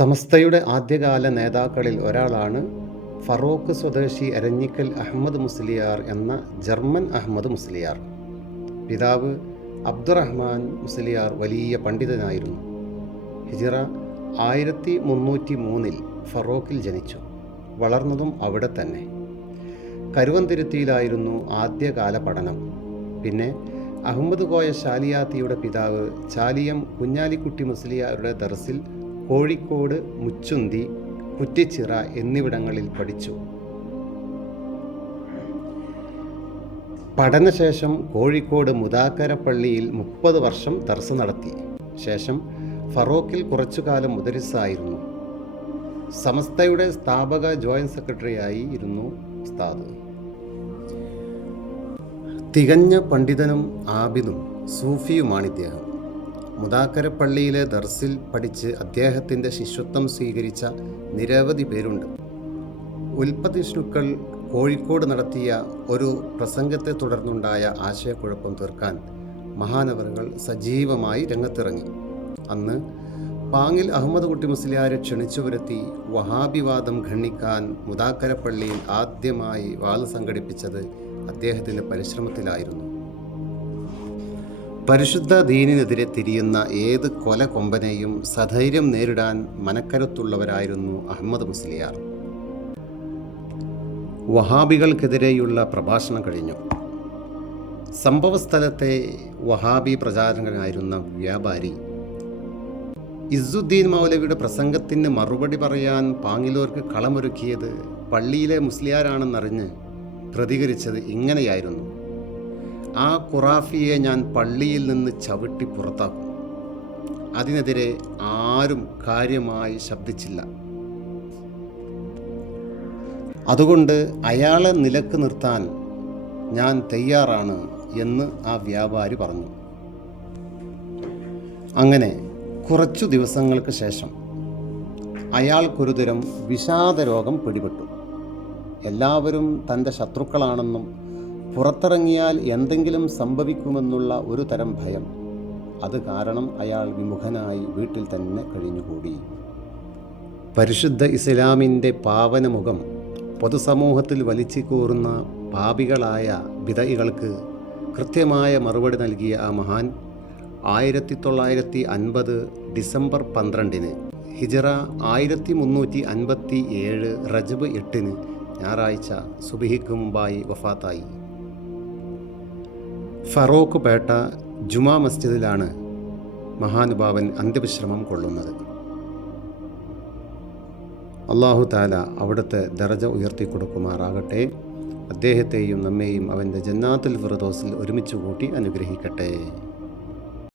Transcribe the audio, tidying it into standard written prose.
സമസ്തയുടെ ആദ്യകാല നേതാക്കളിൽ ഒരാളാണ് ഫറോക്ക് സ്വദേശി എരഞ്ഞിക്കൽ അഹമ്മദ് മുസ്ലിയാർ എന്ന ജർമ്മൻ അഹമ്മദ് മുസ്ലിയാർ. പിതാവ് അബ്ദുറഹ്മാൻ മുസ്ലിയാർ വലിയ പണ്ഡിതനായിരുന്നു. ഹിജ്റ 1303 ഫറോക്കിൽ ജനിച്ചു. വളർന്നതും അവിടെ തന്നെ. കരുവന്തിരുത്തിയിലായിരുന്നു ആദ്യകാല പഠനം. പിന്നെ അഹമ്മദ് കോയ ശാലിയാത്തിയുടെ പിതാവ് ചാലിയം കുഞ്ഞാലിക്കുട്ടി മുസ്ലിയാരുടെ ദർസിൽ കോഴിക്കോട്, മുച്ചുന്തി, കുറ്റിച്ചിറ എന്നിവിടങ്ങളിൽ പഠിച്ചു. പഠനശേഷം കോഴിക്കോട് മുദാക്കര പള്ളിയിൽ 30 വർഷം ദർസ് നടത്തി. ശേഷം ഫറോക്കിൽ കുറച്ചുകാലം മുദരിസായിരുന്നു. സമസ്തയുടെ സ്ഥാപക ജോയിന്റ് സെക്രട്ടറിയായി ഇരുന്നു ഉസ്താദ്. തികഞ്ഞ പണ്ഡിതനും ആബിദും സൂഫിയുമാണിദ്ദേഹം. മുദാക്കര പള്ളിയിലെ ദർസിൽ പഠിച്ച് അദ്ദേഹത്തിൻ്റെ ശിഷ്യത്വം സ്വീകരിച്ച നിരവധി പേരുണ്ട്. ഉൽപ്പതിഷ്ണുക്കൾ കോഴിക്കോട് നടത്തിയ ഒരു പ്രസംഗത്തെ തുടർന്നുണ്ടായ ആശയക്കുഴപ്പം തീർക്കാൻ മഹാനവറുകൾ സജീവമായി രംഗത്തിറങ്ങി. അന്ന് പാങ്ങിൽ അഹമ്മദ് കുട്ടി മുസ്ലിയാരെ ക്ഷണിച്ചു വരുത്തി വഹാബിവാദം ഖണ്ഡിക്കാൻ മുദാക്കര പള്ളിയിൽ ആദ്യമായി വാള് സംഘടിപ്പിച്ചത് അദ്ദേഹത്തിൻ്റെ പരിശ്രമത്തിലായിരുന്നു. പരിശുദ്ധ ദീനിനെതിരെ തിരിയുന്ന ഏത് കൊല കൊമ്പനെയും സധൈര്യം നേരിടാൻ മനക്കരുത്തുള്ളവരായിരുന്നു അഹമ്മദ് മുസ്ലിയാർ. വഹാബികൾക്കെതിരെയുള്ള പ്രഭാഷണം കഴിഞ്ഞു. സംഭവസ്ഥലത്തെ വഹാബി പ്രചാരകനായിരുന്ന വ്യാപാരി ഇസുദ്ദീൻ മൗലവിയുടെ പ്രസംഗത്തിന് മറുപടി പറയാൻ പാങ്ങിലോർക്ക് കളമൊരുക്കിയത് പള്ളിയിലെ മുസ്ലിയാരാണെന്നറിഞ്ഞ് പ്രതികരിച്ചത് ഇങ്ങനെയായിരുന്നു: ആ ഖുറാഫിയെ ഞാൻ പള്ളിയിൽ നിന്ന് ചവിട്ടി പുറത്താക്കും. അതിനെതിരെ ആരും കാര്യമായി ശബ്ദിച്ചില്ല. അതുകൊണ്ട് അയാളെ നിലക്ക് നിർത്താൻ ഞാൻ തയ്യാറാണ് എന്ന് ആ വ്യാപാരി പറഞ്ഞു. അങ്ങനെ കുറച്ചു ദിവസങ്ങൾക്ക് ശേഷം അയാൾക്കൊരുതരം വിഷാദരോഗം പിടിപെട്ടു. എല്ലാവരും തൻ്റെ ശത്രുക്കളാണെന്നും പുറത്തിറങ്ങിയാൽ എന്തെങ്കിലും സംഭവിക്കുമെന്നുള്ള ഒരു തരം ഭയം. അത് കാരണം അയാൾ വിമുഖനായി വീട്ടിൽ തന്നെ കഴിഞ്ഞുകൂടി. പരിശുദ്ധ ഇസ്ലാമിൻ്റെ പാവനമുഖം പൊതുസമൂഹത്തിൽ വലിച്ചുകൂറുന്ന പാപികളായ ബിദഈകൾക്ക് കൃത്യമായ മറുപടി നൽകിയ ആ മഹാൻ 1950 ഡിസംബർ 12 ഹിജ്റ 1357 റജബ് 8 ഞായറാഴ്ച സുബ്ഹിക്ക് മുമ്പായി വഫാത്തായി. ഫറോക്ക് പേട്ട ജുമാ മസ്ജിദിലാണ് മഹാനുഭാവൻ അന്ത്യവിശ്രമം കൊള്ളുന്നത്. അല്ലാഹു തആല അവിടുത്തെ ദറജ ഉയർത്തിക്കൊടുക്കുമാറാകട്ടെ. അദ്ദേഹത്തെയും നമ്മെയും അവൻ്റെ ജന്നാത്തുൽ ഫിർദൗസിൽ ഒരുമിച്ച് കൂട്ടി അനുഗ്രഹിക്കട്ടെ.